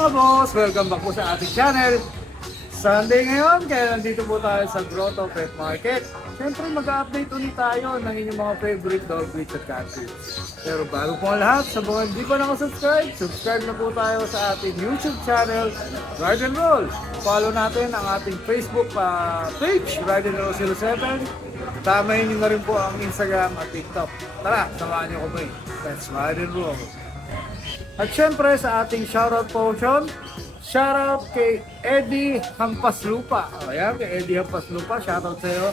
mga boss! Welcome back po sa ating channel. Sunday ngayon, kaya nandito po tayo sa Grotto Pet Market. Siyempre mag-update ulit tayo ng inyong mga favorite dog breeds at cat breeds. Pero bago po ang lahat, sa mga hindi pa nakasubscribe, subscribe na po tayo sa ating YouTube channel, Ride and Roll. Follow natin ang ating Facebook page, Ride and Roll 07. Tamayin nyo na rin po ang Instagram at TikTok. Tara, samahan nyo ko ba. Let's ride and roll. At syempre sa ating shoutout portion, shoutout kay Eddie Hampaslupa. Ayan, kay Eddie Hampaslupa, shoutout sa iyo.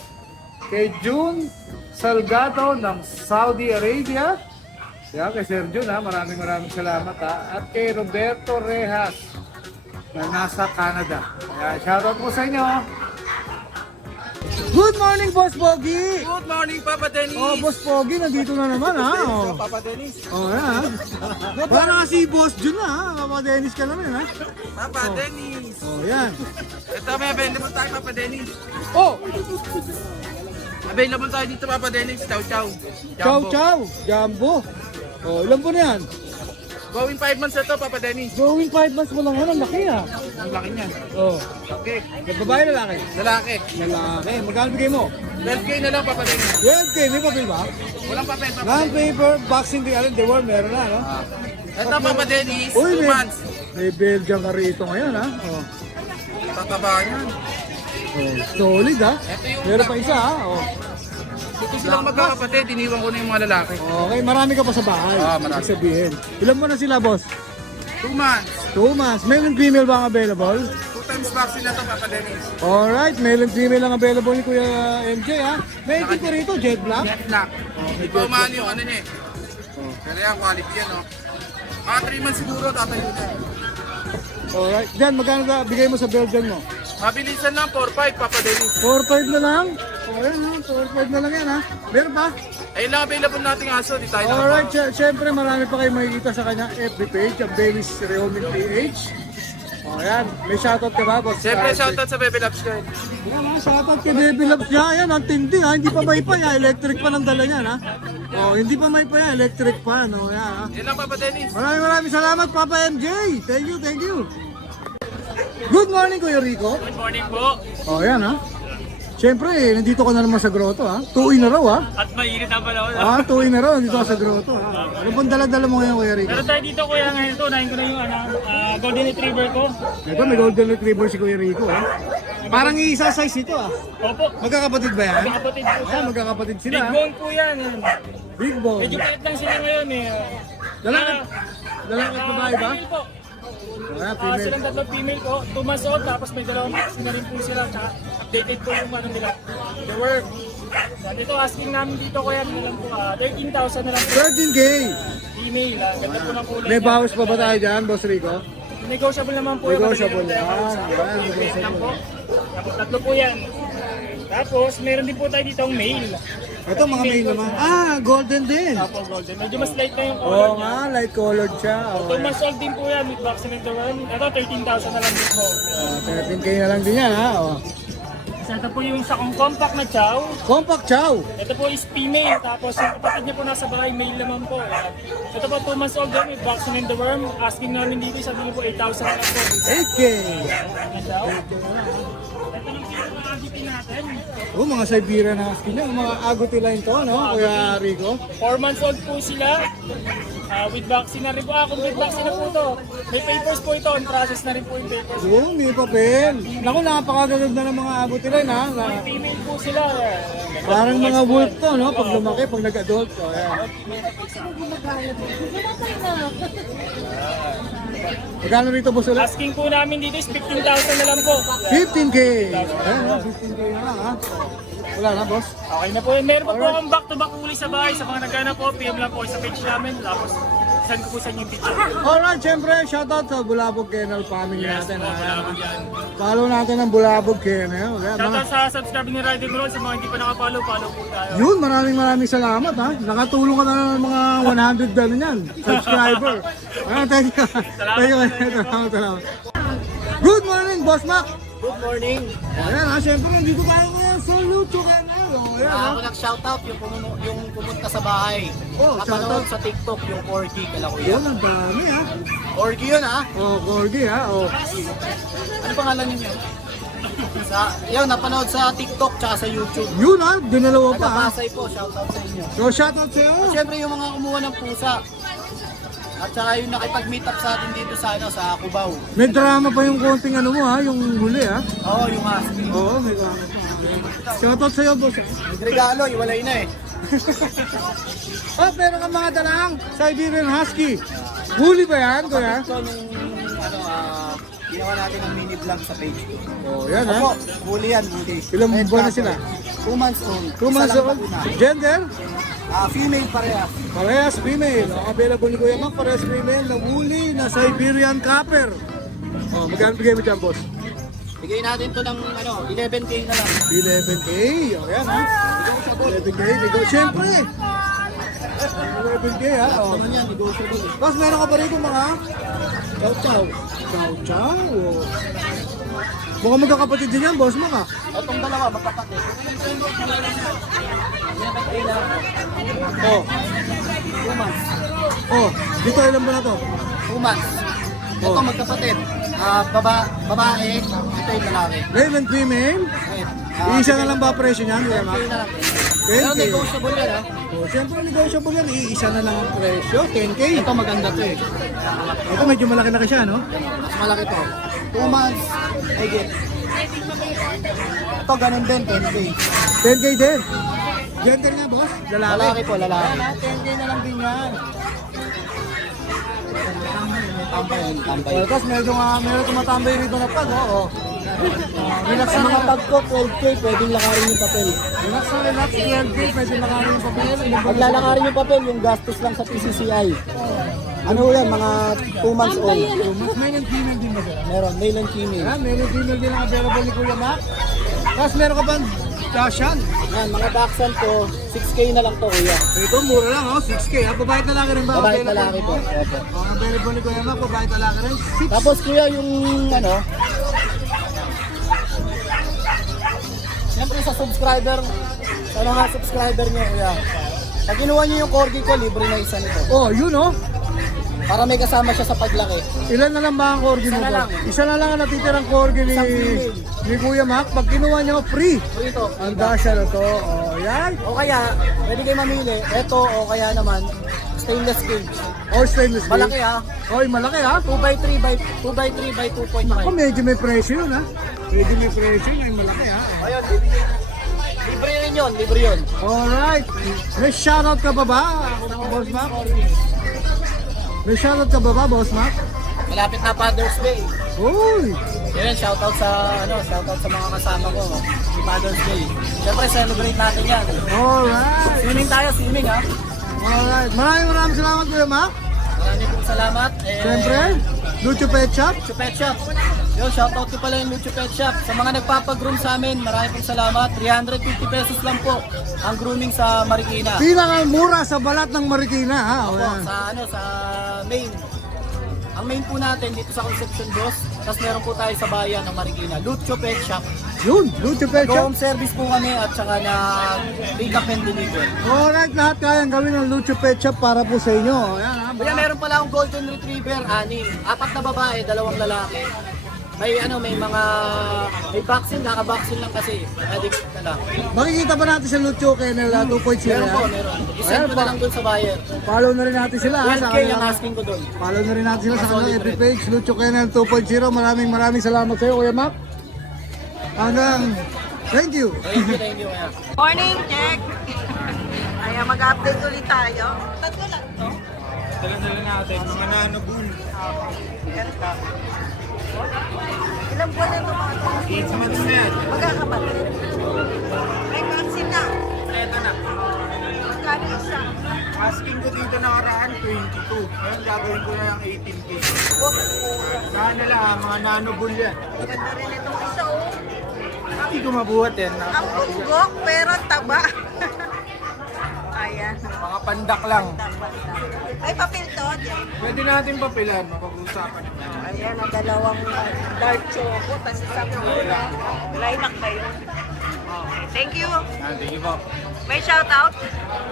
Kay June Salgado ng Saudi Arabia. Ayan, kay Sir June, maraming salamat ha. At kay Roberto Rejas na nasa Canada. Ayan, shoutout po sa inyo. Good morning, Boss Pogi! Good morning, Papa Dennis! Oh, Boss Pogi, nandito na naman ha. Oh. Papa Dennis! Oh, yan. Para si Boss Jun ha. Papa Dennis ka naman ha. Papa Dennis! Oh, yan. Ito, may available tayo, Papa Dennis. Oh! Available tayo dito, Papa Dennis. Chow Chow. Chow Chow! Jumbo! Oh, ilan po na yan? Going 5 months na to, Papa Dennis. Going 5 months mo lang yan. Ang laki ha. Ang laki niya. Oh. Okay. Nagbabae lalaki? Lalaki. Lalaki. Magkano bigay mo? 12K na lang, Papa Dennis. 12K. May papel ba? Walang papel, Papa Dennis. Non-paper, boxing day, the world, meron na, no? Ito, Papa Dennis. Uy, 2 months. may Belgian ka rito ngayon, ha? Oh. Tataba niyan. Oh, solid, ha? Ito yung Meron pa isa, ha? Oh. Ito silang magkakapatid. Iniwan ko na yung mga lalaki. Okay, marami ka pa sa bahay. Marami. Ibig sabihin. Ilan mo na sila, boss? 2 months. 2 months. Male and female ba ang available? 2 times vaccine na to, Papa Dennis. Alright, male and female ang available ni Kuya MJ, ha? May itin ko rito, jet black. Jet black. Ito man yung ano niya eh. Pero yan, quality yan, no? Mga 3 months siguro, tatayo na. Alright, dyan, magkano ba bigay mo sa Belgian mo? Mabilisan lang, 4-5, Papa Dennis. 4-5 na lang? O yan, ha? 4-5 na lang yan, ha? Meron pa? Ayun lang available nating aso, di tayo Alright, syempre marami pa kayo makikita sa kanyang FB page, ang Dennis Rehomin PH. O yan, may shoutout ka ba, boss? Siyempre, shoutout sa Baby Labs ko. Yan ha, shoutout kay Baby Labs niya. Yan, ang tindi ha. Hindi pa may pa yan. Electric pa ng dala niyan ha. O, hindi pa may pa yan. Electric pa. No, yan ha. Yan lang, Papa Dennis. Maraming salamat, Papa MJ. Thank you. Good morning, Kuya Rico. Good morning po. O, yan ha. Siyempre, nandito ka na naman sa grotto ha. 2 in a row ha. At mainit ang panahon. 2 in a row, nandito ka sa grotto ha. Ano bang dala-dala mo ngayon, Kuya Rico? Meron tayo dito kuya ngayon ito, nahin ko na yung golden retriever ko. Ito, may golden retriever si Kuya Rico ha. Parang isa size ito ha. Opo, Magkakapatid ba yan? kapatid po siya. Magkakapatid sila Big ha. bone po yan. Big bone. Medyo palit lang sila ngayon eh. Lalaki at babae ba? Female po. Wala, female. Silang tatlong female po, 2 months old, tapos may dalawang vaccine na rin po sila. Tsaka updated po yung ano nila. The work. Dito asking namin dito kuya, ano lang po, 13,000 na lang po. 13K! Female, ganda po ng kulay May niya. bawas pa ba tayo dyan, Boss Rico? Negotiable naman po. Negotiable yan. yan. Yan po. Tapos tatlo po yan. Tapos meron din po tayo dito ang male. Ito mga mail naman. Golden din. Tapos golden. Medyo mas light na yung color Oo niya. nga, light colored siya. 2 months old din po yan with vaccine interval. Ito 13,000 na lang din po. 13K na lang din yan ha. So, ito po yung sakong compact na chow. Compact chow. Ito po is female. Tapos yung kapatid niya po nasa bahay, male naman po. Ito po 2 months old din with vaccine in the worm. Asking namin dito, sabi niyo po 8,000 na lang po. 8K. Ang chow. Ito yung pinaka-agipin natin. Mga Siberian Husky niya. Mga agouti line to, no? Kuya Rico. 4 months old po sila. With vaccine na rin po. Kung with vaccine na po to. May papers po ito. On process na rin po yung papers. May papel. Naku, napakagaganda ng mga agouti line ha. Female po sila. Parang mga wolf to, no? Pag lumaki, pag nag-adult. Ayan. Magkano rito, boss ulit? Asking po namin dito is 15,000 na lang po. 15K! Ayan, 15K na lang ha. Wala na, boss. Okay na po. Meron pa po akong back-to-back uli sa bahay. Sa mga naghanap po, PM lang po sa page namin. Tapos, send ko po sa inyo yung picture. Alright, syempre, shoutout sa Bulabog Kennel family natin. po, Bulabog yan. Follow natin ang Bulabog Kennel. Ayan, mga- Shoutout sa subscribe ni Ride and Roll. Sa mga hindi pa nakapollow, follow po tayo. Yun, maraming salamat ha. Nakatulong ka na ng mga 100 dala niyan. Subscriber. Thank you. Thank you. Salamat. Good morning, Boss Mac. Good morning. Ayan ha, syempre nandito tayo ngayon sa Lucho Kennel. Oh, yan ha. Ako nag-shoutout yung pumunta sa bahay. Oh, Napanood shoutout. sa TikTok yung Corgi kala kuya. Yun, ang dami ha. Corgi yun ha. Oh, Corgi ha. Oh. Ano pangalan ninyo? Yun, napanood sa TikTok tsaka sa YouTube. Yun ha, dinalawa pa ha. Nagpapasay po, shoutout sa inyo. So, shoutout sa'yo. Siyempre yung mga kumuha ng pusa. At saka yung nakipag-meet up sa atin dito sa sa Cubao. May drama pa yung konting ano mo ha, yung huli ha. Oo, yung husky. Oo, may drama pa. Shoutout sa'yo, boss. Regalo, iwalay na eh. Oh, pero ka mga dalang Siberian Husky. Huli ba yan, kuya? So, nung ginawa natin ng mini vlog sa page ko. Oh, yan ha. Opo, huli yan, huli. Ilang Red buwan na cover. sila? 2 months old. 2 months Isa lang old. bakuna. Gender? Female parehas. Parehas female. Ang available ni Kuya Mac, parehas female na huli na Siberian Copper. Oh, magkano bigay mo dyan, boss? Bigay natin to ng 11K na lang. 11K. Oh, yan ha. 11K. Ikaw, syempre. 11K ha. Oh. Naman yan, negotiable. Tapos meron ka pa rito mga Chow chow. chow-chow. Oh. Mukhang magkakapatid din yan, boss mo ka. Itong dalawa, magkapatid. 11K lang. Oh. 2 months. Oh, dito ilan ba na to? 2 months. Ito Oh. magkapatid. Babae, ito yung lalaki. Male and female? Ayan. Iisa na lang ba presyo niyan, Kuya Mac? 10K na lang. 10K. Pero negotiable yan ha. Oh, siyempre negotiable yan. Iisa na lang ang presyo, 10K. Ito maganda to eh. Ito medyo malaki na siya, no? Mas malaki to. 2 months, I get. Ito ganun din, 10K. 10K din. Gender niya, boss? Lalaki Lalaki. po, lalaki. 10K na lang din yan. Tambay. Oh, tapos meron tumatambay rito na pag, oo. Relax Sa na mga mga pag ko, 12K, pwedeng lakarin yung papel. Relax na relax, 12K, pwede lakarin yung papel. Pag lalakarin yung papel, yung gastos lang sa PCCI. Ano yan, mga 2 months old. Mas male and female din ba sila? Meron, male and female. Yan, male and female din ang available ni Kuya Mac. Tapos meron ka bang Dashan? Yan, mga Dachshund ko, 6K na lang to, kuya. Ito, mura lang, oh, 6K. Ha? Babae at lalaki rin ba? Babae at available lalaki mo? po. Opo. Ang available ni Kuya Mac, babae at lalaki rin. 6. Tapos kuya, yung siyempre sa subscriber, sa mga subscriber niyo kuya, pag kinuha niyo yung corgi ko, libre na isa nito. Oh, yun oh. Para may kasama siya sa paglaki. Ilan na lang ba ang corgi mo? Isa na lang. Isa na lang ang natitirang corgi ni, Isang female. ni Kuya Mac. Pag kinuha niyo, free. Prito. Ang dasha na to. Oh, yan. O kaya, pwede kayo mamili. Ito o kaya naman, stainless cage. Oh, stainless steel. Malaki ha. Oy, malaki ha. 2x3 by 2.5. Ako, medyo may presyo yun ha. Medyo may presyo yun. Ay, malaki ha. Ayun, libre rin yun, libre yun. Alright. May shoutout ka ba ba, Boss Mac? May shoutout ka ba, Boss Mac? Malapit na Father's Day. Uy. Yun, shoutout sa mga kasama ko. Si Father's Day. Siyempre, celebrate natin yan. Alright. Swimming tayo, swimming ha. Alright. Maraming salamat, Kuya Mac. Maraming pong salamat. Siyempre, Lucho Pet Shop. Lucho Pet Shop. Yun, shoutout ko pala yung Lucho Pet Shop. Sa mga nagpapag-groom sa amin, maraming pong salamat. 350 pesos lang po ang grooming sa Marikina. Pinakamura sa balat ng Marikina ha. Opo, Ayan. sa main. Ang main po natin dito sa Concepcion Dos. Tapos meron po tayo sa bayan ng Marikina. Lucho Pet Shop. Yun, Lucho Pet Shop. Home service po kami at saka na pick up and deliver. Alright, lahat kayang gawin ng Lucho Pet Shop para po sa inyo. Ayan ha. Kuya, meron pala akong Golden Retriever, 6. 4 na babae, 2 lalaki. May vaccine, naka-vaccine lang kasi. Medic na lang. Makikita ba natin sa Lucho Kennel 2.0? Meron po, meron. I-send ko na lang dun sa buyer. Follow na rin natin sila ha. 12K ang asking ko dun. Follow na rin natin sila sa Solid kanilang FB rin. page, Lucho Kennel 2.0. Maraming salamat sa iyo, Kuya Mac. Hanggang, thank you. Thank you, kuya. Morning, Jack! Ayan, mag-update ulit tayo. Tatlo lang to. Dala-dala natin, mga nanobul. Ganda. Ilang buwan na ito mga ito? 8 months na yan. Magkakapatid. May vaccine na. Ito na. Magkano isa? Asking ko dito nakaraan 22. Ngayon gagawin ko na yung 18K. Huwag mura. Saan nila mga nanobul yan. Ganda rin itong isa, oh. Hindi ko mabuhat yan. Ang bunggok, pero taba. Ayan. Mga pandak lang. Taba. May papel to, Jack. Pwede natin papilan, mapag-usapan. Ayan, ang dalawang dark choco, tapos isang mura. Lilac ba yun? Thank you. Thank you po. May shoutout?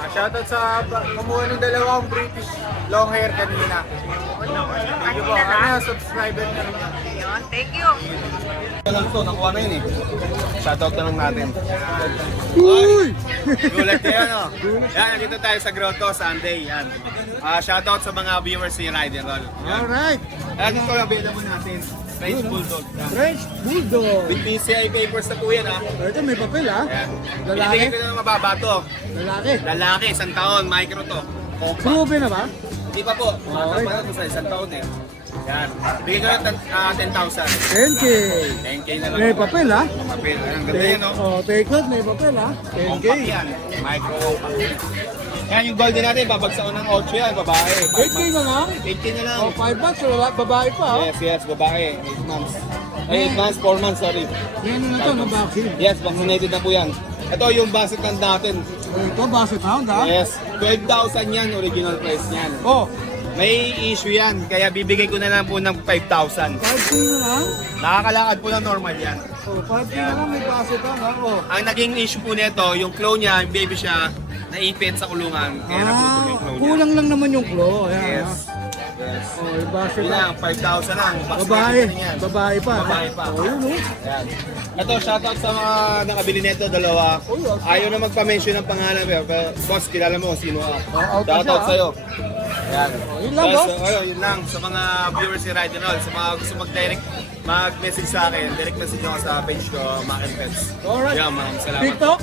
Shoutout sa kumuha ng dalawang British long hair kanina. Thank you po. Kanina na. Subscriber na rin. Yun, thank you. Lang to, nakuha na yun eh. Shoutout na lang natin. Uy! Gulat kayo, no? Yan, nandito tayo sa Grotto, Sunday. Yan. Shoutout sa mga viewers ni Ride and Roll. Yan. Alright. Ayan, ito yung available natin. French Bulldog. Yan. French Bulldog. With PCI papers na po yan, ha? Ito may papel ha. Yan. Lalaki? Binibigay ko na mababa to. Lalaki. Lalaki, 1 taon, micro to. Compact. Proven na ba? Hindi pa po. Okay. Mga to sa 1 taon eh. Yan. Bigyan ko na 10,000. 10K. 10K na lang. May papel ha. Papel. Ang ganda yun, no? Oh, take note, may papel ha. 10K. Compact yan. Micro compact. Yan yung golden natin, babagsak ng 8 yan, babae. 8K na lang? 8K na lang. Oh, 5 months, babae pa ha. Yes, babae. 8 months. Ay, 8 months, 4 months, sorry. Yan na to, na vaccine. Yes, vaccinated na po yan. Ito yung basket land natin. Ito, basket hound ha. Yes, 12,000 yan, original price niyan. Oh, May issue yan, kaya bibigay ko na lang po ng 5,000. 5K na lang. Nakakalakad po ng normal yan. Oh, 5K na lang, may basket hound ha. Oh. Ang naging issue po nito, yung claw niya, yung baby siya, naipit sa kulungan. Kaya naputo yung claw niya. Kulang lang naman yung claw. Ayan, Yes. ha. Yes. Oh, yung basket Yun lang, hound. 5,000 lang. Babae. Vaccinated na yan. Babae pa. Babae pa. Oh, yun oh. Yan. Ito, shoutout sa mga nakabili nito, dalawa. Ayaw na magpa-mention ng pangalan, pero boss, kilala mo kung sino ka. out na Shoutout siya, sa'yo. Yan. Yun lang, boss. Yun lang, sa mga viewers ni Ride and Roll, sa mga gusto mag-direct, mag-message sa akin, direct message ako sa page ko, Maki Pets. Alright. Yan, maraming salamat. TikTok,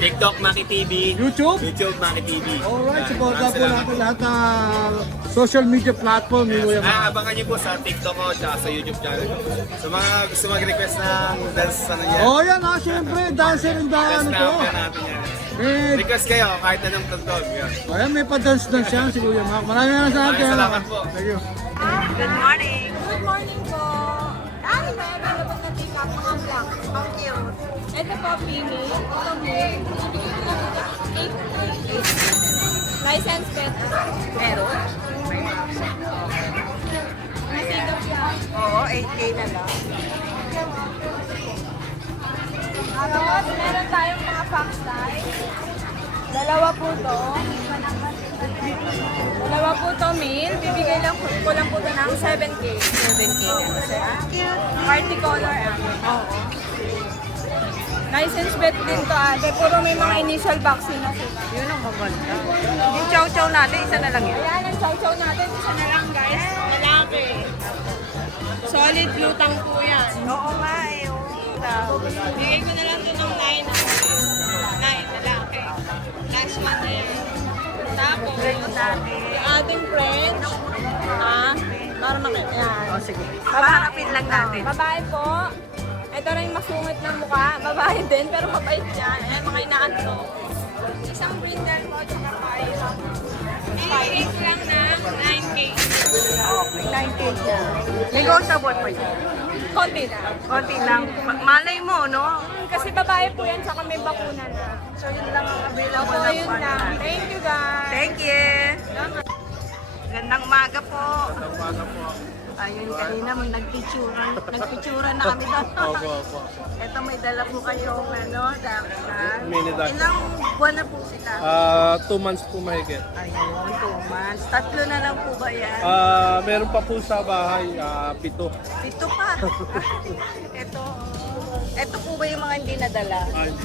TikTok, Maki TV. YouTube. YouTube, Maki TV. Alright, Yan, supportan maraming po salamat natin lahat ng social media platform ni Kuya Mac. Abangan niyo po sa TikTok ko, tsaka sa YouTube channel ko. Sa mga gusto mag-request ng dance, ano yan. Oh, yan ha, syempre, dancer and Dance ano na to. po natin yan. Eh, Request kayo, kahit anong tugtog. Yan. ayan, may pa-dance-dance yan si Kuya Mac. Maraming Salamat po. Thank you. Good morning. Good morning po. Ay, may available na din ako mga black. Ang cute. Ito po, female. Ito male. 8. License pet. Meron? Masigap yan. Oo, 8K na lang. Tapos, meron tayong mga fox type. Dalawa po to. Dalawa po to male. Bibigay lang ko lang po to ng 7K. 7K na lang. Party color. Oo. License pet din to ate. Puro may mga initial vaccine na sila. Yun ang maganda. Yung chow-chow natin, isa na lang yun. Ayan, ang chow-chow natin. Isa na lang, guys. Lalaki. Solid lutang po yan. Oo nga eh. Oo. Bigay ko na lang ito ng 9. 9, lalaki. Last one na yan. Tapos, Ganun natin. yung ating French. Ha? Para makita. Yan. O sige. Paharapin lang natin. Babae po. Ito rin masungit ng mukha. Babae din, pero mabait yan. Ayan, mga inaanto. Isang brindle po, tsaka payo. Bigay ko lang ng 9K. Okay, 9K na. Negotiable pa yun. Konti lang. Konti lang. Malay mo, no? Kasi babae po yan, tsaka may bakuna na. So yun lang ang available Opo, na yun pan lang. natin. Thank you, guys. Thank you. Gandang umaga po. Ayun, kanina nagpictura na kami doon. Ito may dala po kayong dachshund. Mini dachshund. Ilang buwan na po sila? 2 months po mahigit. Ayun, 2 months. 3 na lang po ba yan? Meron pa po sa bahay, 7. Ito pa. Ito po ba yung mga hindi nadala? Ayan.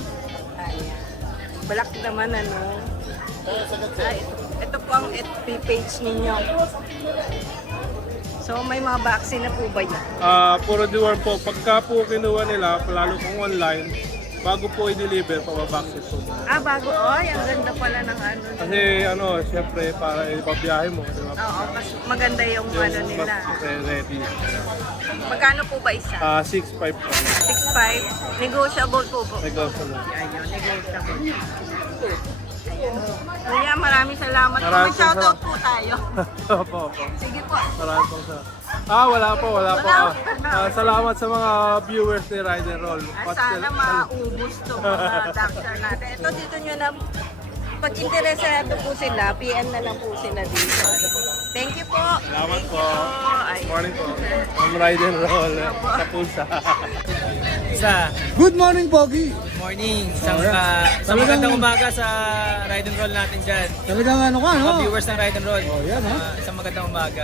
Black naman ano. Ito po ang FB page ninyo. So may mga vaccine na po ba yan? Puro deworm po. Pagka po kinuha nila, lalo kung online, bago po i-deliver, pababaksin po. Bago. Ay, ang ganda pala ng ano. Kasi siyempre para ipabiyahe mo, di ba? Oo, mas maganda yung ano nila. Mas ready. Magkano po ba isa? 6.5 po. 6.5. Negotiable po po. Negosyo na. Ayun, negotiable. Kuya, maraming salamat. Maraming Mag-shoutout po tayo. Opo. Sige po. Maraming po sa... wala po. Salamat sa mga viewers ni Ride and Roll. Sana maubos to mga doctor natin. Ito dito nyo na pag interesado po sila, PM na lang po sila dito. Thank you po. Salamat po. Ay. Morning po. Ang Ride and Roll sa Pulsa. Isa. Good morning, Pogi. Good morning. Isang, Alright. sa magandang umaga sa ride and roll natin dyan. Talagang ano ka, no? Mga viewers ng ride and roll. Oh, yan, ha? Isang magandang umaga.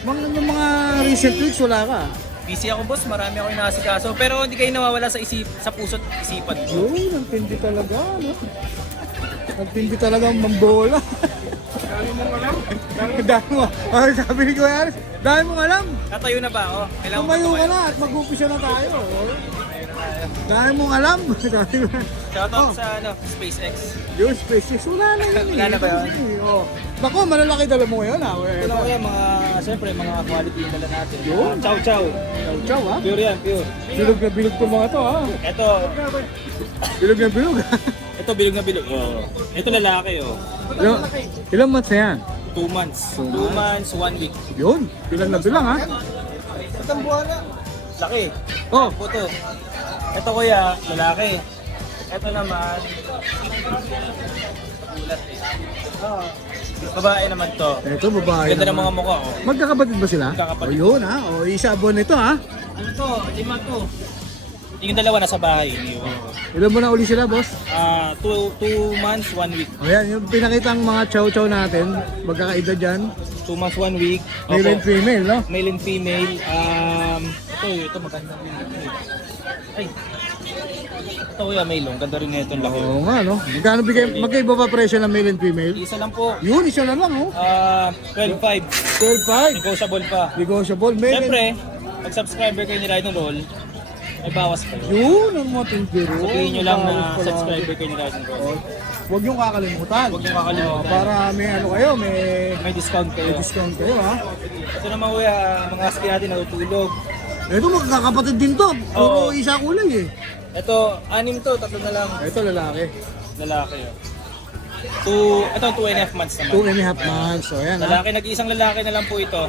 Yung mga recent weeks, wala ka. Busy ako boss, marami ako inasikaso. Pero hindi kayo nawawala sa puso't isipan ko. Yun, ang tindi talaga, no? Ang tindi talaga ang mambola. Dahil mo, sabi ni Kuya Aris, dahil mong alam. Tatayo na ba ako? Kailangan Tumayo ko ka na at mag-upisa na tayo. Dahil mong alam. Shoutout sa SpaceX. Yung SpaceX, wala na yun. Wala na ba yun? Oh. Naku, malalaki dala mo ngayon, ha? Ito ko yan, siyempre, mga quality yung dala natin. Yun. Chow chow. Chow, ha? Pure yan, pure. Bilog na bilog itong mga to, ha? Ito, Bilog na bilog. ito bilog na bilog. Oh. Ito lalaki, oh. Ilang months na yan? 2 months. 2 months, 1 week. Yun, bilang na bilang, ha? Itong buwana. Laki. Oh, Puto. Ito kuya, lalaki. Ito naman, gulat eh. Babae naman to. eto babae Ganda ng naman. mga mukha oh. Magkakapatid ba sila? Magkakapatid. O yun, ha? O isa abon nito, ha? Ano to? 5 to. Yung dalawa nasa bahay. Ilan mo na uli sila, boss? 2 months, 1 week. O yan, yung pinakitang mga chow-chow natin, magkakaedad dyan, 2 months, 1 week. male and female, no? Male and female. Ito maganda rin. Ay. Ito kuya, male. Ang ganda rin na itong laki. Oo nga, no? Magkaiba pa presyo ng male and female? Isa lang po. Yun, isa na lang, oh. 12.5. 12.5. Negotiable pa. Negotiable, male Siyempre, pag subscriber kayo ni Ride and Roll, may bawas kayo. Yun, ang mga tindero. Sabihin nyo lang na Bawas pala. subscriber kayo ni Ride and Roll. Huwag niyong kakalimutan. Huwag niyong kakalimutan. Para may ano kayo, may May discount kayo. discount kayo, ha? Ito naman kuya, mga husky natin natutulog. Ito, magkakapatid din to. Puro Oo. isa kulay, eh. Ito, 6 to, 3 na lang. Ito, lalaki. Lalaki. Ito, 2.5 months naman. 2.5 months. So, yan, ha? Lalaki, nag-iisang lalaki na lang po ito.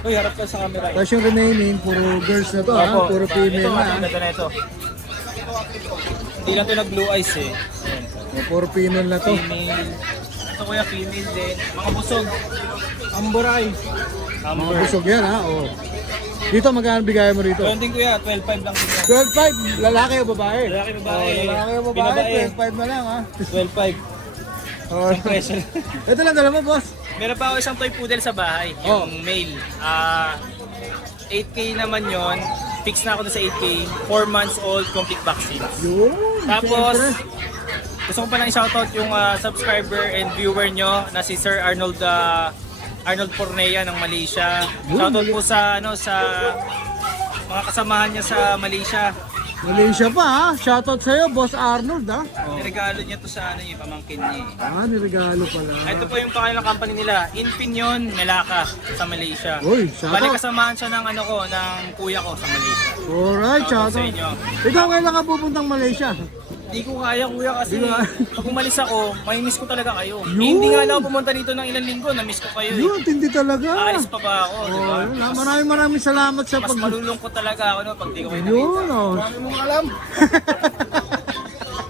Uy, harap ka sa camera. Tapos yung remaining, puro girls na to, ha? Opo. Puro female Ito, na, ha? ang ganda na ito. Hindi lang to nag-blue eyes eh. Ayan. O, puro female na to. Female. Ito kuya, female din. Mga busog. Amboray. Mga Amber. busog yan, ha? O. Dito, magkano bigay mo rito? Ganun din kuya, 12.5 lang din yan. 12.5, lalaki o babae? Lalaki, babae. O, lalaki o babae, Binabae. 12.5 na lang, ha? 12.5. O, Isang presyo. ito lang, dala mo, boss. Meron pa ako isang toy poodle sa bahay, Oh. yung male. 8K naman yon. Fix na ako doon sa 8K. 4 months old, complete vaccine. Yun, Tapos, syempre. gusto ko pa lang i-shoutout yung subscriber and viewer nyo na si Sir Arnold Pornea ng Malaysia. Shoutout po sa mga kasamahan niya sa Malaysia. Malaysia pa, ha? Shoutout sa'yo, Boss Arnold, ha? Niregalo niya to sa yung pamangkin niya. Nirigalo pala. Ito po yung pangalan ng company nila, Infineon Melaka sa Malaysia. Uy, Bali shoutout. kasamahan siya ng ng kuya ko sa Malaysia. Alright, Shoutout sa shoutout. inyo. Ikaw kailan ka pupuntang Malaysia? Hindi ko kaya kuya kasi Di ba? pag umalis ako, may miss ko talaga kayo. Yun. Hindi nga lang ako pumunta dito ng ilang linggo, na miss ko kayo. Yun, tindi talaga. Aalis pa ba ako, di ba? Oh, yun, maraming salamat sa Mas pag... malulungkot talaga ako no, pag di ko kayo Yun, nakita. oh. Marami mong alam.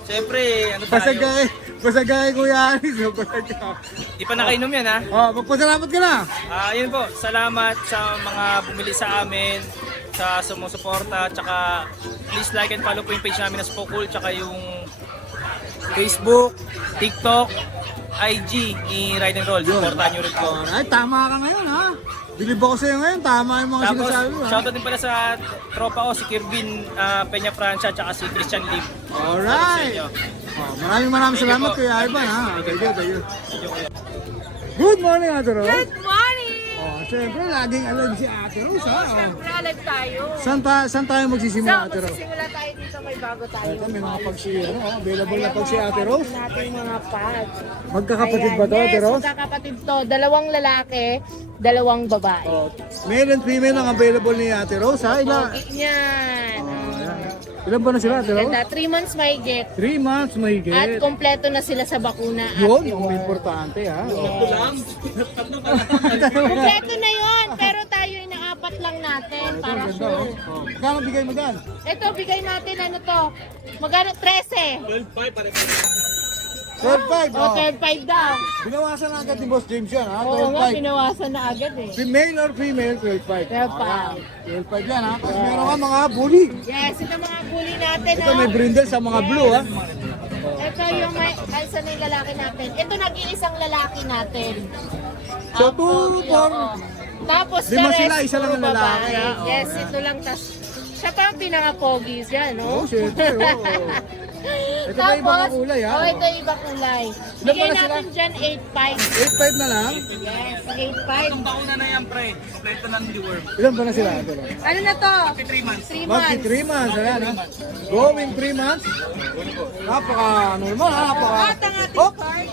Siyempre, ano tayo? Pasagay, Kuya Aris. Oh, pasagay. Di pa nakainom yan ha. Oh, magpasalamat ka na. Yun po, salamat sa mga bumili sa amin, sa sumusuporta, tsaka please like and follow po yung page namin na Spokul, tsaka yung Facebook, TikTok, IG ni Ride and Roll. Supportahan nyo rin po. Alright, tama ka ngayon, ha? Bilib ako sa'yo ngayon. Tama yung mga Tapos, sinasabi mo, ha? shoutout din pala sa tropa ko, si Kirvin Peña Francia, tsaka si Christian Lim. Alright. Shoutout sa inyo. Oh, maraming salamat, Kuya Ivan, ha? Thank you. Good morning, Ate Rose. Good morning! Oh, siyempre, laging alam si Ate Rose, ha? Oh. Siyempre, alag tayo. Saan tayo magsisimula, Ate Rose? magsisimula tayo dito. May bago tayo. Ito, may mga available na pag si Ate Rose. natin mga pads. Magkakapatid ba to, Ate Yes, Rose? magkakapatid to. 2 lalaki, 2 babae. Oh, male and female ang available ni Ate Rose, ha? Yan. Ilan ba na sila, Ate Rose? Ganda, 3 months may get. 3 months, At mahigit. kompleto na sila sa bakuna. At Yun, yung importante, ha? kompleto na yun, pero tayo inaapat lang natin para Ganda, sure. oh. Magkano bigay mo dyan? Ito, bigay natin ano to. Magkano? 13. 12.5. O, 12.5 daw. Binawasan na agad ni Boss James yan, ha? Oo nga, 12.5. pinawasan na agad eh. Male or female, 12.5. 12.5. 12.5 yan, ha? Tapos meron ka mga bully. Yes, ito mga bully natin. Ito may brindle sa mga blue, ha? Ito yung may, alsa na yung lalaki natin. Ito nag-iisang lalaki natin. So, Ang pogi, 2, 4. oo. Tapos Lima the rest, sila, isa lang ang puro lalaki, babae. ah. Oo, Yes, yan. ito lang. Tas, siya pa ang pinaka-pogies yan, no? Oh, syempre, oo. Ito pa ibang kulay, ha? Oh, ito yung ibang kulay. Ilan Bigay pala sila? natin dyan 8.5. 8.5 na lang. Yes, 8.5. Itong bakuna na yan, pre. Kompleto ng deworm. Ilan ba na sila? Ito, no? Ano na to? 3 months. 3 Magsi months. 3 months, ayan, ha? Going 3 months. Napaka-normal, ha? At ang ating Oh, card.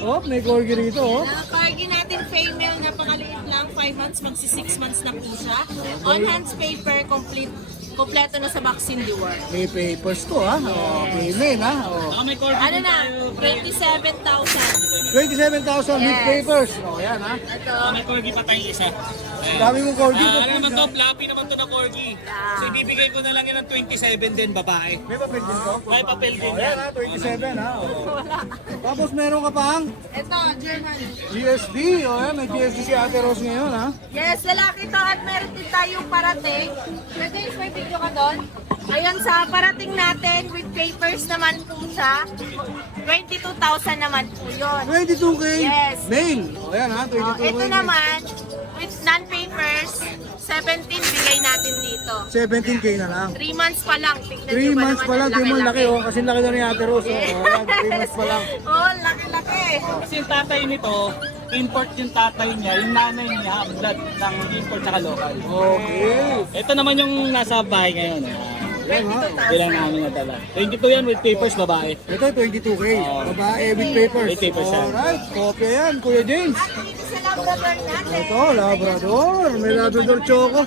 oh, may corgi rito, oh. Corgi natin female, napakaliit lang, 5 months, magsi 6 months na po siya. On hands paper, kompleto na sa vaccine deworm. May papers to, ha? Oh, female, ha? Oh. May corgi Ano na? 27,000. 27,000 with Yes. papers. Oh, yan, ha? Ito. May corgi pa tayong isa. Dami mong corgi. Ano naman to, fluffy naman to na corgi. So ibibigay ko na lang yan ng 27 din, babae. May papel din to? May papel din Oh, yan. yan, ha? 27, ha? Oh. Tapos meron ka pang Ito, German. GSD. Oh, yan. May GSD si Ate Rose ngayon, ha? Yes, lalaki to at meron din tayong parating. Pwede may video ka doon? Ayan sa parating natin with papers naman po siya. 22,000 naman po yun. 22K. Yes. Male. Oh, yan, ha? 22K. Ito naman, with non-papers, 17 bigay natin dito. 17K na lang. 3 months pa lang. Tignan 3 nyo ba months naman pa lang, ang 3 months laki, laki-laki? oh. Kasi laki na ni Ate Rose, oh. Oh, yan, 3 months pa lang. Oh, laki-laki. Kasi yung tatay nito, import yung tatay niya, yung nanay niya, blood ng import tsaka local. Okay. Ito naman yung nasa bahay ngayon. Yan, ha? Bilang namin nadala. 22 yan with papers, babae. Ito, 22K. Babae with papers. With papers yan. Alright, kopya yan, Kuya James. At dito sa Labrador natin. Ito, Labrador. May Labrador Choco.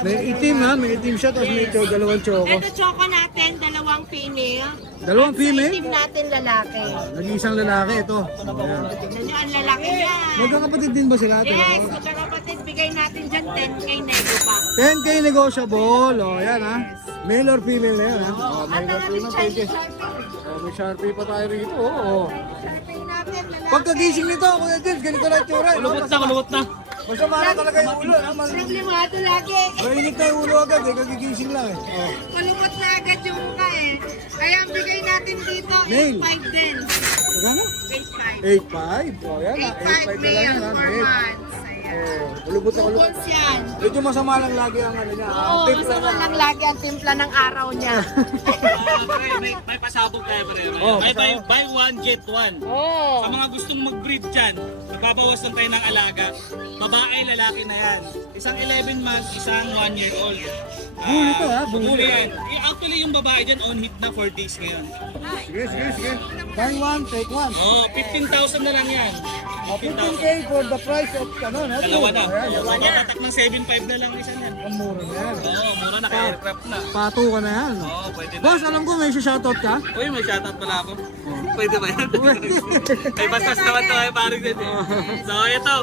May itim, ha? May itim siya, tapos may dalawang Choco. Ito choco natin, dalawang female. Dalawang Sa female? itim natin lalaki. Nag-iisang lalaki, ito. Ayan. Tignan nyo, ang lalaki niya. Magkakapatid din ba sila? Ate Yes, Rose? magkakapatid, bigay natin dyan 10K nego pa. 10K negotiable. O, yan, ha? Male or female na yan, ha? O, At male or ang ating female, Chinese 10K. Sharpie. O, may Sharpie pa tayo rito, oo. Sharpie natin, lalaki. Pagkagising nito, Kuya James, ganito na itsura. eh, no? Kulubot na. Basta para talaga yung ulo, ha? Problemado lagi. Mainit na yung ulo agad, eh. Kagigising lang, eh. O. Malumot na agad yung mukha eh. Kaya ang bigay natin dito, Male. 8.5 din. Magkano? 8.5. 8.5. O, yan, ha? 8.5 8.5 na lang yan, male, ha? 4 Male. months. Ayan. O, kulubot na kulubot. Bulls yan. Medyo masama lang lagi ang ano niya. Oo, Tape masama lang. lang lagi ang timpla ng araw niya. May pasabog tayo, pre. Oh, Buy pasabog. one, get one. Oo. Sa mga gustong mag-breed dyan, magbabawas lang tayo ng alaga. Babae, lalaki na yan. Isang 11 months, isang 1 year old. Bully to, ha? Bully. Bully yan. Actually, yung babae dyan, on hit na 4 days ngayon. Sige, sige, sige. Buy one, take one. Oh, 15,000 na lang yan. 15,000. 15K for the price of ano, no? Dalawa na. Ayan, dalawa na. Matatak ng 7.5 na lang isa yan. Ang mura na yan. Oo, mura na, ka-aircraft na. Pato ka na yan. Oo, pwede na. Boss, alam ko may shoutout ka. Uy, may shoutout pala ako. Pwede ba yan? Ay, bastos naman to ay parang din eh. So, ito.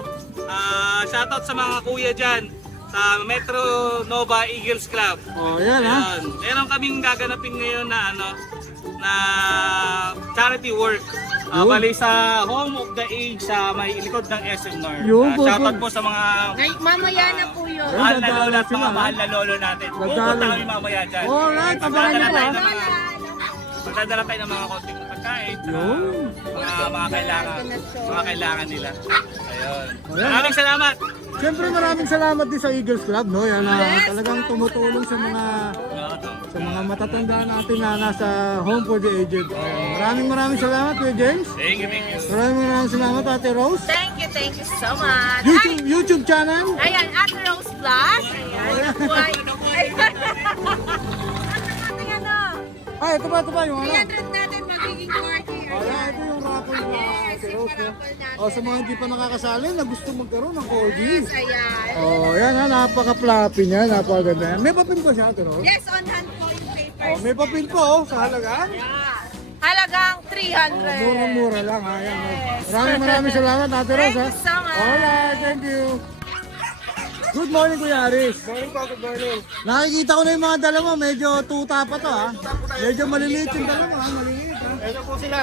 Shoutout sa mga kuya dyan sa Metro Nova Eagles Club. Oh, yan ha. Ayan. Meron kaming gaganapin ngayon na ano, na charity work. Yun. Bali sa Home of the Age sa may likod ng SM North. Yun po, Shoutout po. po sa mga Ay, mamaya na po yun. mahal na dadalaw lola at sila, mga ha? mahal na lolo natin. Dadalaw. Pupunta kami mamaya dyan. Alright, abangan nyo Magdadala ha. tayo ng magdadala tayo ng mga konting pagkain. Yun. Mga kailangan nila. Ayun. Ayan. Maraming salamat. Siyempre maraming salamat din sa Eagles Club, no? Yan talagang tumutulong sa mga matatanda natin na nasa Home for the Aged. Ayan. Maraming salamat, Kuya James. Thank you, thank you. Maraming salamat, Ate Rose. Thank you so much. YouTube channel. Ayan, at Rose Vlog. Ayan, buhay. Ayan. Ano? Ay, ito ba yung ano? 300 natin magiging party. Ayan, ito yung raffle ni Ate Rose. no? O, sa mga hindi pa nakakasali na gusto magkaroon ng corgis. Ayan. Oh, yan ha, napaka-floppy niya, napakaganda yan. May papel ba siya, Ate Rose? Yes, on hand po yung papers. Oh, may papel po, oh, sa halagaan. Yeah. Halagang 300. Murang-mura lang, ha. Yan, maraming salamat, Ate Rose, ha. Thank you so much. Alright, thank you. Good morning, Kuya Aris. Morning po, good morning. Nakikita ko na yung mga dala mo, medyo tuta pa to, ha. Medyo maliliit yung dala mo, ha. Maliliit, ha. Ito po sila.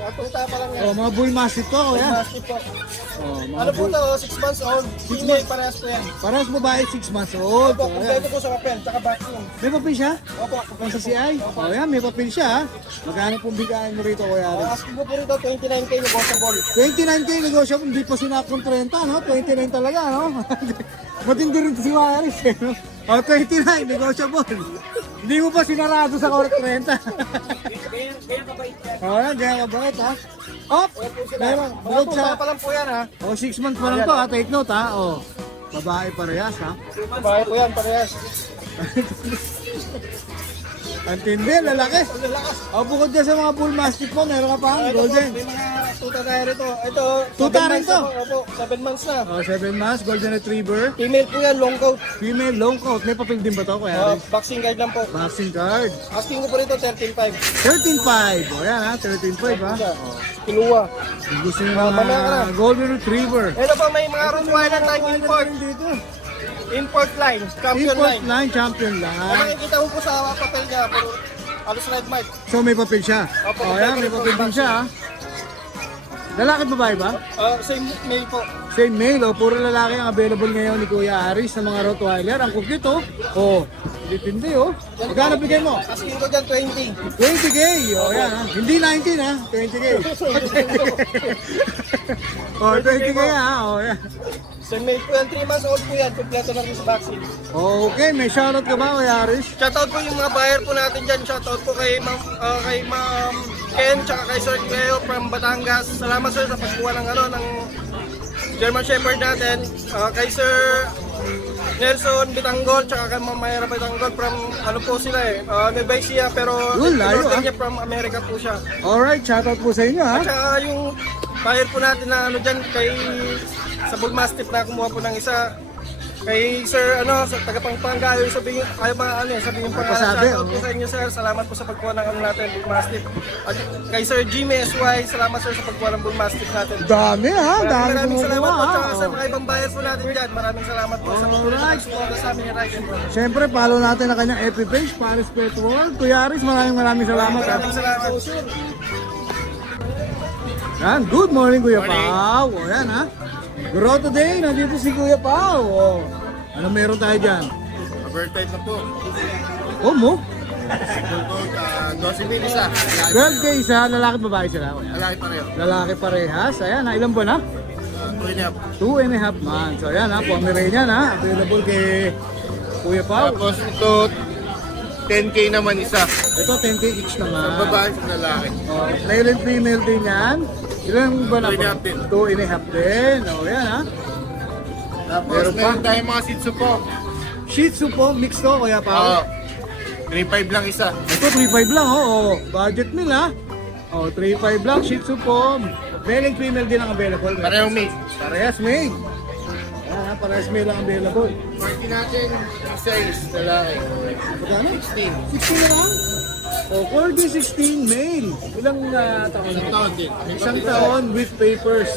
Tuta pa lang yan. Oh, mga bull mastiff to, kuya. Mastiff po. Oh, mga Ano po bull. to? 6 months old. 6 months parehas po yan. Parehas babae, 6 months old. Opo, Oh, kompleto yan. po sa papel, tsaka vaccine. May papel siya? Opo, Ang kompleto sa CI? Oh, yan, may papel siya. Ha? Magkano pong bigayan mo rito, kuya Aris? Asking ko po rito, 29K negotiable. 29K negotiable, hindi pa sinakong 30, no? 29 talaga, no? Matindi rin si Maris, eh, no? O, 29, negotiable. Hindi mo pa sinarado sa 30. O, yan, gaya kabait, ha? Op! Meron, bukod Tuta sa... pa lang po yan ha. O, 6 months pa lang to, ha? Take note, ha? O, babae parehas, ha? Bahay po yan, parehas. Ang tindi, lalaki. O, bukod dyan sa mga bull mastiff mo, meron ka pa, Ito po, golden. may mga tuta tayo rito. Ito, Tuta 7 rin months to? na po. Opo, 7 months na. O, 7 months, golden retriever. Female po yan, long coat. Female, long coat. May papel din ba to, kuya Aris? Vaccine guide lang po. Vaccine card. Asking ko po rito, 13.5. 13.5. O yan ha, 13.5 ha. Kiluwa. Kung gusto nyo mamaya ka na. ng golden retriever. Ito pa, may mga Rottweiler tayong import. Dito. Import line, champion Import line. line, champion Kung line. makikita mo po sa papel niya, pero alos red mic. So may papel siya. Opo, O yan, may papel din siya ha. Lalaki at babae ba? Same male po. Same male o, puro lalaki ang available ngayon ni Kuya Aris sa mga Rottweiler. Ang cute o. O, dipindi o. Magkano bigay mo? Asking ko dyan, 20. 20K. O yan ha. Hindi 19 ha. 20K. O, 20K ha. O yan. Same male po yan, 3 months old po yan. Kompleto na rin sa vaccine. Okay, may shoutout ka ba Kuya Aris? Shoutout po yung mga buyer po natin dyan. Shoutout po kay Ma'am Ken, tsaka kay Sir Cleo from Batangas. Salamat sir sa pagkuha ng ng German Shepherd natin. Kay Sir Nelson Bitanggol, tsaka kay Ma'am Mayra Bitanggol from po sila Nueva Ecija, pero Yun, layo, in-order niya from America po siya. Alright, shoutout po sa inyo ha. At saka yung buyer po natin na dyan kay sa Bull Mastiff na kumuha po ng isa kay Sir sa taga Pampanga, sabihin sabihin pa Pasabi, shoutout po sa inyo sir. Salamat po sa pagkuha ng natin Bull Mastiff. At kay Sir Jimmy SY, salamat sir sa pagkuha ng Bull Mastiff natin. Dami ha, dami Maraming salamat po kumukuha at saka sa ha. mga ibang buyer po natin dyan. Maraming salamat po sa pagsuporta sa amin ni Ryken po. Siyempre, follow natin ang kanyang FB page, Paris Pet World. Kuya Aris, maraming salamat ha. Maraming salamat sir. Yan, good morning Kuya Pao. O yan ha. Grow today, nandito si Kuya Pao. O, ano meron tayo dyan? Advertise na po. O mo? Ito, 12 isa. 12K isa, lalaki at babae sila. O, yan. Lalaki pareho. Lalaki parehas. Ayan ha, ilang buwan ha? 2.5. 2.5 months. So ayan ha, Pomeranian ha. Available kay Kuya Pao. Tapos ito, 10K naman isa. Ito 10K each Sa naman. babae sa lalaki. Oh, male and female din yan. Ilang ba na? 2.5 din. 2.5 din. O yan ha. Tapos Meron pa? meron tayong mga Shih Tzu po. Shih Tzu po, mix to Kuya Oo. Pao. 3.5 lang isa. Ito 3.5 lang oh. Budget meal ha. Oh, 3.5 lang Shih Tzu po. Male and female din ang available. Parehong mate. Parehas male. Ayan ha, parehas male ang available. Party natin, sales, lalaki. Magkano? 16. 16 na lang? Oh, Corgi 16 male. Ilang taon? Isang taon din. May Isang papel. taon with papers.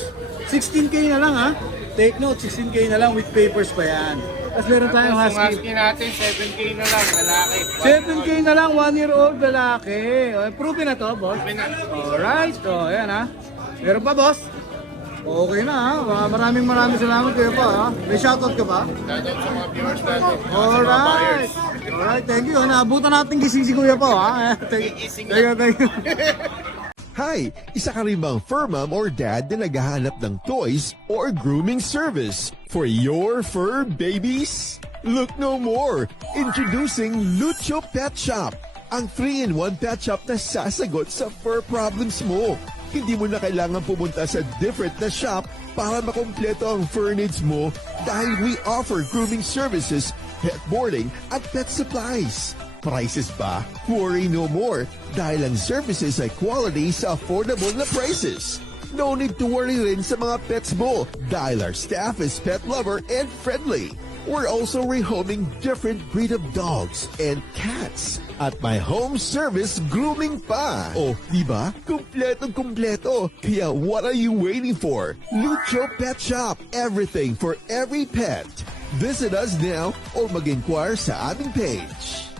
16K na lang ha. Take note, 16K na lang with papers pa yan. Tapos meron tayong Tapos yung husky. husky natin, 7K na lang, lalaki. 7K na lang, 1-year-old lalaki. Oh, proven na to, boss. Sabi na. Alright, so ayan ha. Meron pa, boss? Okay na ha. Maraming salamat kayo pa ha. May shoutout ka pa? Shoutout sa mga viewers natin. Sa mga Alright. buyers. Alright, thank you. Naabutan natin gising si Kuya pa ha. Thank you. Hi! Isa ka rin bang fur mom or dad na naghahanap ng toys or grooming service for your fur babies? Look no more! Introducing Lucho Pet Shop, ang 3-in-1 pet shop na sasagot sa fur problems mo. Hindi mo na kailangan pumunta sa different na shop para makompleto ang fur needs mo dahil we offer grooming services, pet boarding at pet supplies. Prices ba? Worry no more dahil ang services ay quality sa affordable na prices. No need to worry rin sa mga pets mo dahil our staff is pet lover and friendly. We're also rehoming different breed of dogs and cats at my home service grooming pa. Oh, di ba? Kumpletong-kumpleto. Kaya what are you waiting for? Lucho Pet Shop. Everything for every pet. Visit us now or mag-inquire sa aming page.